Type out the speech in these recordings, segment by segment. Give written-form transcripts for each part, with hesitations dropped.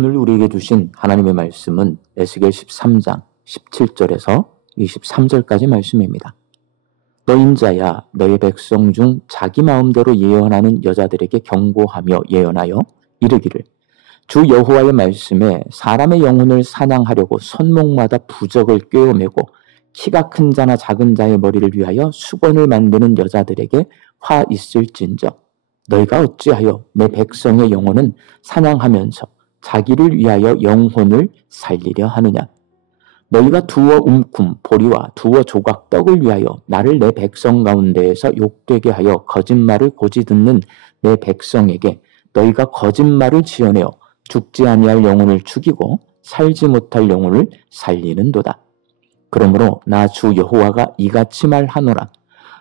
오늘 우리에게 주신 하나님의 말씀은 에스겔 13장 17절에서 23절까지 말씀입니다. 너 인자야, 너의 백성 중 자기 마음대로 예언하는 여자들에게 경고하며 예언하여 이르기를, 주 여호와의 말씀에 사람의 영혼을 사냥하려고 손목마다 부적을 꿰어매고 키가 큰 자나 작은 자의 머리를 위하여 수건을 만드는 여자들에게 화 있을진저, 너희가 어찌하여 내 백성의 영혼은 사냥하면서 자기를 위하여 영혼을 살리려 하느냐. 너희가 두어 움큼 보리와 두어 조각 떡을 위하여 나를 내 백성 가운데에서 욕되게 하여 거짓말을 고지 듣는 내 백성에게 너희가 거짓말을 지어내어 죽지 아니할 영혼을 죽이고 살지 못할 영혼을 살리는도다. 그러므로 나 주 여호와가 이같이 말하노라.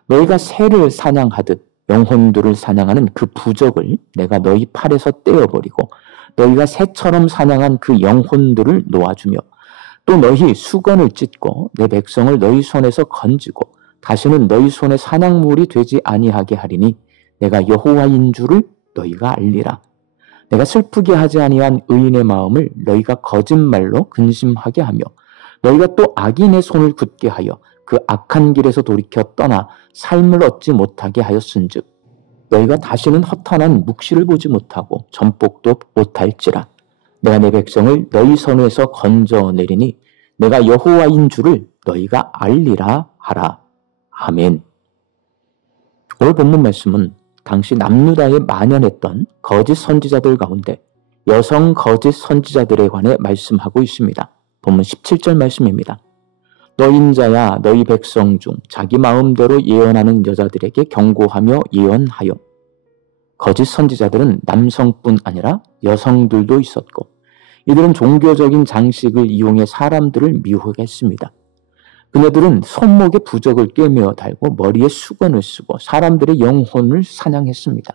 너희가 새를 사냥하듯 영혼들을 사냥하는 그 부적을 내가 너희 팔에서 떼어버리고 너희가 새처럼 사냥한 그 영혼들을 놓아주며 또 너희 수건을 찢고 내 백성을 너희 손에서 건지고 다시는 너희 손에 사냥물이 되지 아니하게 하리니 내가 여호와인 줄을 너희가 알리라. 내가 슬프게 하지 아니한 의인의 마음을 너희가 거짓말로 근심하게 하며 너희가 또 악인의 손을 굳게 하여 그 악한 길에서 돌이켜 떠나 삶을 얻지 못하게 하였은즉 너희가 다시는 허탄한 묵시를 보지 못하고 전복도 못할지라. 내가 내 백성을 너희 손에서 건져내리니 내가 여호와인 줄을 너희가 알리라 하라. 아멘. 오늘 본문 말씀은 당시 남유다에 만연했던 거짓 선지자들 가운데 여성 거짓 선지자들에 관해 말씀하고 있습니다. 본문 17절 말씀입니다. 너 인자야, 너희 백성 중 자기 마음대로 예언하는 여자들에게 경고하며 예언하여. 거짓 선지자들은 남성뿐 아니라 여성들도 있었고 이들은 종교적인 장식을 이용해 사람들을 미혹했습니다. 그녀들은 손목에 부적을 꿰매어 달고 머리에 수건을 쓰고 사람들의 영혼을 사냥했습니다.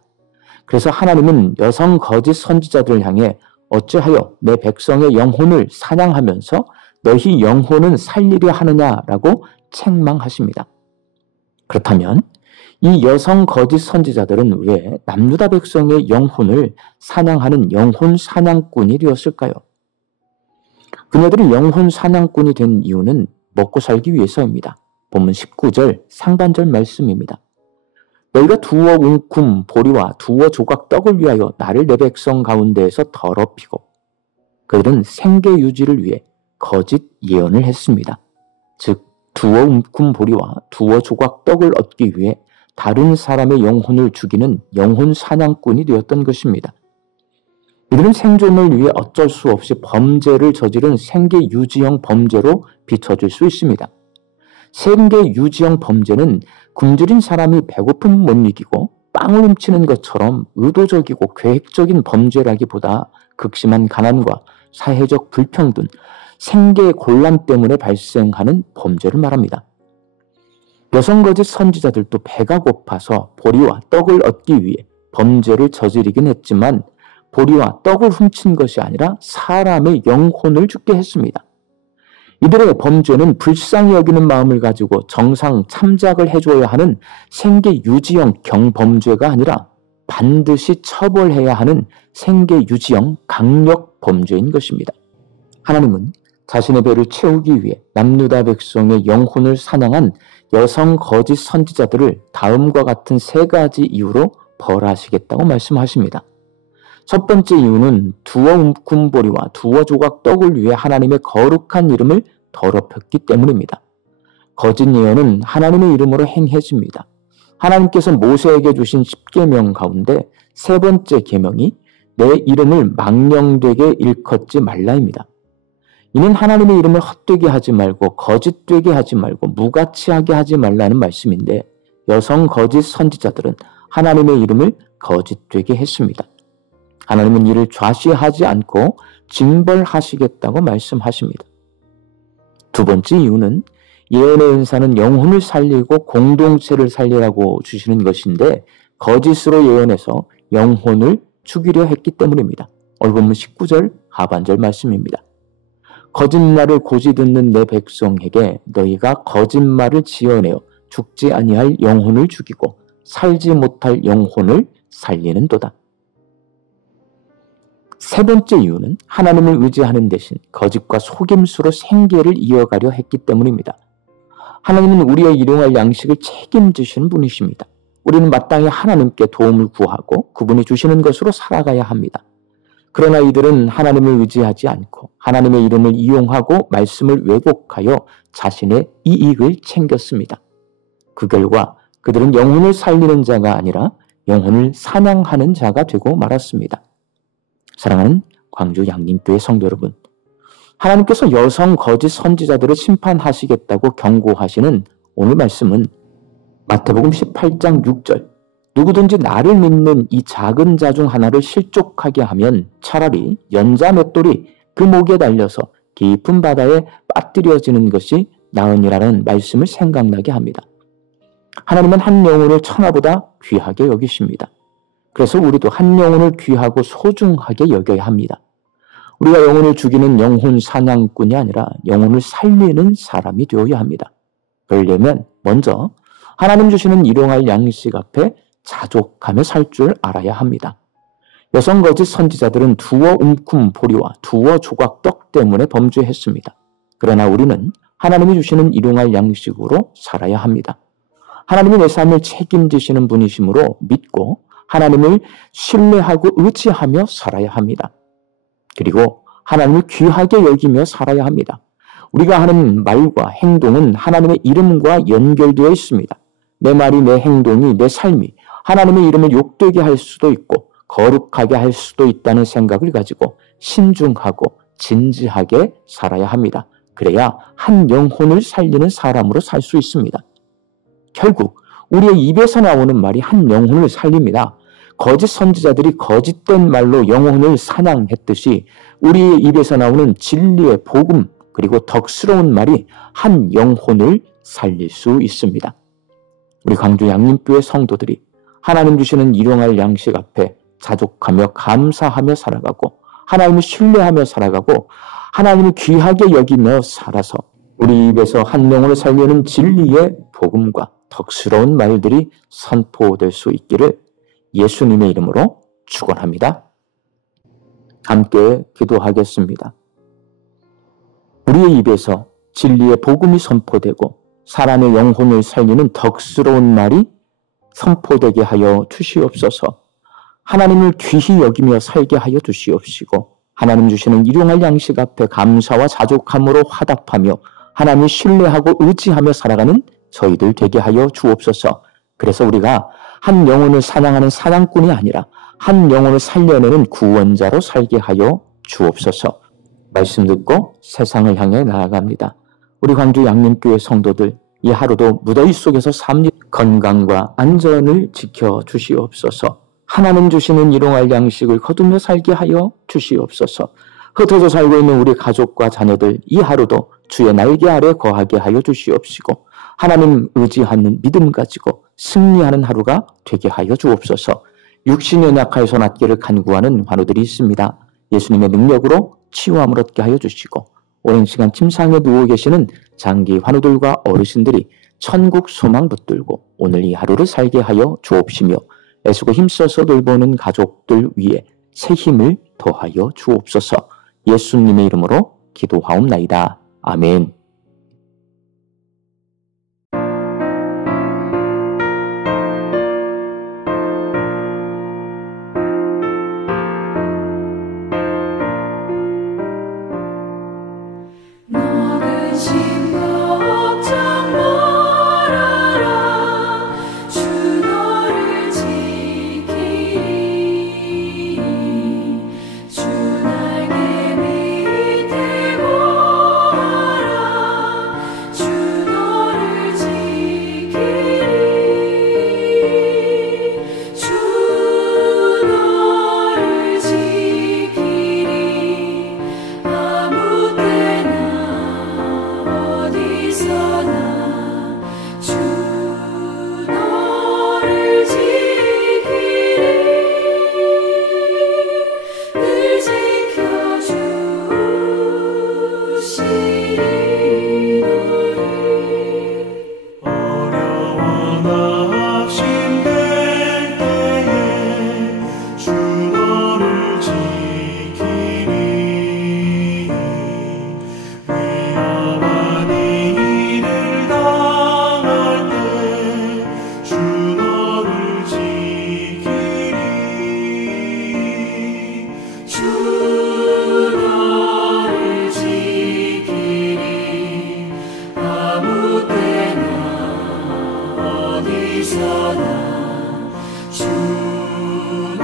그래서 하나님은 여성 거짓 선지자들을 향해 어찌하여 내 백성의 영혼을 사냥하면서 너희 영혼은 살리려 하느냐라고 책망하십니다. 그렇다면 이 여성 거짓 선지자들은 왜 남유다 백성의 영혼을 사냥하는 영혼 사냥꾼이 되었을까요? 그녀들이 영혼 사냥꾼이 된 이유는 먹고 살기 위해서입니다. 본문 19절 상반절 말씀입니다. 너희가 두어 웅큼 보리와 두어 조각 떡을 위하여 나를 내 백성 가운데에서 더럽히고 그들은 생계 유지를 위해 거짓 예언을 했습니다. 즉 두어 웅큼 보리와 두어 조각 떡을 얻기 위해 다른 사람의 영혼을 죽이는 영혼 사냥꾼이 되었던 것입니다. 이들은 생존을 위해 어쩔 수 없이 범죄를 저지른 생계 유지형 범죄로 비춰질 수 있습니다. 생계 유지형 범죄는 굶주린 사람이 배고픔 못 이기고 빵을 훔치는 것처럼 의도적이고 계획적인 범죄라기보다 극심한 가난과 사회적 불평등, 생계 곤란 때문에 발생하는 범죄를 말합니다. 여성 거짓 선지자들도 배가 고파서 보리와 떡을 얻기 위해 범죄를 저지르긴 했지만 보리와 떡을 훔친 것이 아니라 사람의 영혼을 죽게 했습니다. 이들의 범죄는 불쌍히 여기는 마음을 가지고 정상 참작을 해줘야 하는 생계 유지형 경범죄가 아니라 반드시 처벌해야 하는 생계 유지형 강력 범죄인 것입니다. 하나님은 자신의 배를 채우기 위해 남유다 백성의 영혼을 사냥한 여성 거짓 선지자들을 다음과 같은 세 가지 이유로 벌하시겠다고 말씀하십니다. 첫 번째 이유는 두어 움큼 보리와 두어 조각 떡을 위해 하나님의 거룩한 이름을 더럽혔기 때문입니다. 거짓 예언은 하나님의 이름으로 행해집니다. 하나님께서 모세에게 주신 10계명 가운데 세 번째 계명이 내 이름을 망령되게 일컫지 말라입니다. 이는 하나님의 이름을 헛되게 하지 말고 거짓되게 하지 말고 무가치하게 하지 말라는 말씀인데 여성 거짓 선지자들은 하나님의 이름을 거짓되게 했습니다. 하나님은 이를 좌시하지 않고 징벌하시겠다고 말씀하십니다. 두 번째 이유는 예언의 은사는 영혼을 살리고 공동체를 살리라고 주시는 것인데 거짓으로 예언해서 영혼을 죽이려 했기 때문입니다. 오늘 본문 19절 하반절 말씀입니다. 거짓말을 고지 듣는 내 백성에게 너희가 거짓말을 지어내어 죽지 아니할 영혼을 죽이고 살지 못할 영혼을 살리는도다. 세 번째 이유는 하나님을 의지하는 대신 거짓과 속임수로 생계를 이어가려 했기 때문입니다. 하나님은 우리의 일용할 양식을 책임지시는 분이십니다. 우리는 마땅히 하나님께 도움을 구하고 그분이 주시는 것으로 살아가야 합니다. 그러나 이들은 하나님을 의지하지 않고 하나님의 이름을 이용하고 말씀을 왜곡하여 자신의 이익을 챙겼습니다. 그 결과 그들은 영혼을 살리는 자가 아니라 영혼을 사냥하는 자가 되고 말았습니다. 사랑하는 광주 양림교회 성도 여러분, 하나님께서 여성 거짓 선지자들을 심판하시겠다고 경고하시는 오늘 말씀은 마태복음 18장 6절, 누구든지 나를 믿는 이 작은 자 중 하나를 실족하게 하면 차라리 연자 맷돌이 그 목에 달려서 깊은 바다에 빠뜨려지는 것이 나으니라는 말씀을 생각나게 합니다. 하나님은 한 영혼을 천하보다 귀하게 여기십니다. 그래서 우리도 한 영혼을 귀하고 소중하게 여겨야 합니다. 우리가 영혼을 죽이는 영혼 사냥꾼이 아니라 영혼을 살리는 사람이 되어야 합니다. 그러려면 먼저 하나님 주시는 일용할 양식 앞에 자족하며 살 줄 알아야 합니다. 여성 거짓 선지자들은 두어 움큼 보리와 두어 조각 떡 때문에 범죄했습니다. 그러나 우리는 하나님이 주시는 일용할 양식으로 살아야 합니다. 하나님이 내 삶을 책임지시는 분이시므로 믿고 하나님을 신뢰하고 의지하며 살아야 합니다. 그리고 하나님을 귀하게 여기며 살아야 합니다. 우리가 하는 말과 행동은 하나님의 이름과 연결되어 있습니다. 내 말이, 내 행동이, 내 삶이 하나님의 이름을 욕되게 할 수도 있고 거룩하게 할 수도 있다는 생각을 가지고 신중하고 진지하게 살아야 합니다. 그래야 한 영혼을 살리는 사람으로 살 수 있습니다. 결국 우리의 입에서 나오는 말이 한 영혼을 살립니다. 거짓 선지자들이 거짓된 말로 영혼을 사냥했듯이 우리의 입에서 나오는 진리의 복음 그리고 덕스러운 말이 한 영혼을 살릴 수 있습니다. 우리 광주 양림교회 성도들이 하나님 주시는 일용할 양식 앞에 자족하며 감사하며 살아가고 하나님을 신뢰하며 살아가고 하나님을 귀하게 여기며 살아서 우리 입에서 한 영혼을 살리는 진리의 복음과 덕스러운 말들이 선포될 수 있기를 예수님의 이름으로 축원합니다. 함께 기도하겠습니다. 우리의 입에서 진리의 복음이 선포되고 사람의 영혼을 살리는 덕스러운 말이 선포되게 하여 주시옵소서. 하나님을 귀히 여기며 살게 하여 주시옵시고 하나님 주시는 일용할 양식 앞에 감사와 자족함으로 화답하며 하나님을 신뢰하고 의지하며 살아가는 저희들 되게 하여 주옵소서. 그래서 우리가 한 영혼을 사냥하는 사냥꾼이 아니라 한 영혼을 살려내는 구원자로 살게 하여 주옵소서. 말씀 듣고 세상을 향해 나아갑니다. 우리 광주 양림교회 성도들 이 하루도 무더위 속에서 삶 건강과 안전을 지켜 주시옵소서. 하나님 주시는 일용할 양식을 거두며 살게 하여 주시옵소서. 흩어져 살고 있는 우리 가족과 자녀들 이 하루도 주의 날개 아래 거하게 하여 주시옵시고 하나님 의지하는 믿음 가지고 승리하는 하루가 되게 하여 주옵소서. 육신의 연약하여서 낫기를 간구하는 환우들이 있습니다. 예수님의 능력으로 치유함을 얻게 하여 주시고 오랜 시간 침상에 누워 계시는 장기 환우들과 어르신들이 천국 소망 붙들고 오늘 이 하루를 살게 하여 주옵시며 애쓰고 힘써서 돌보는 가족들 위에 새 힘을 더하여 주옵소서. 예수님의 이름으로 기도하옵나이다. 아멘. 어디서나 주는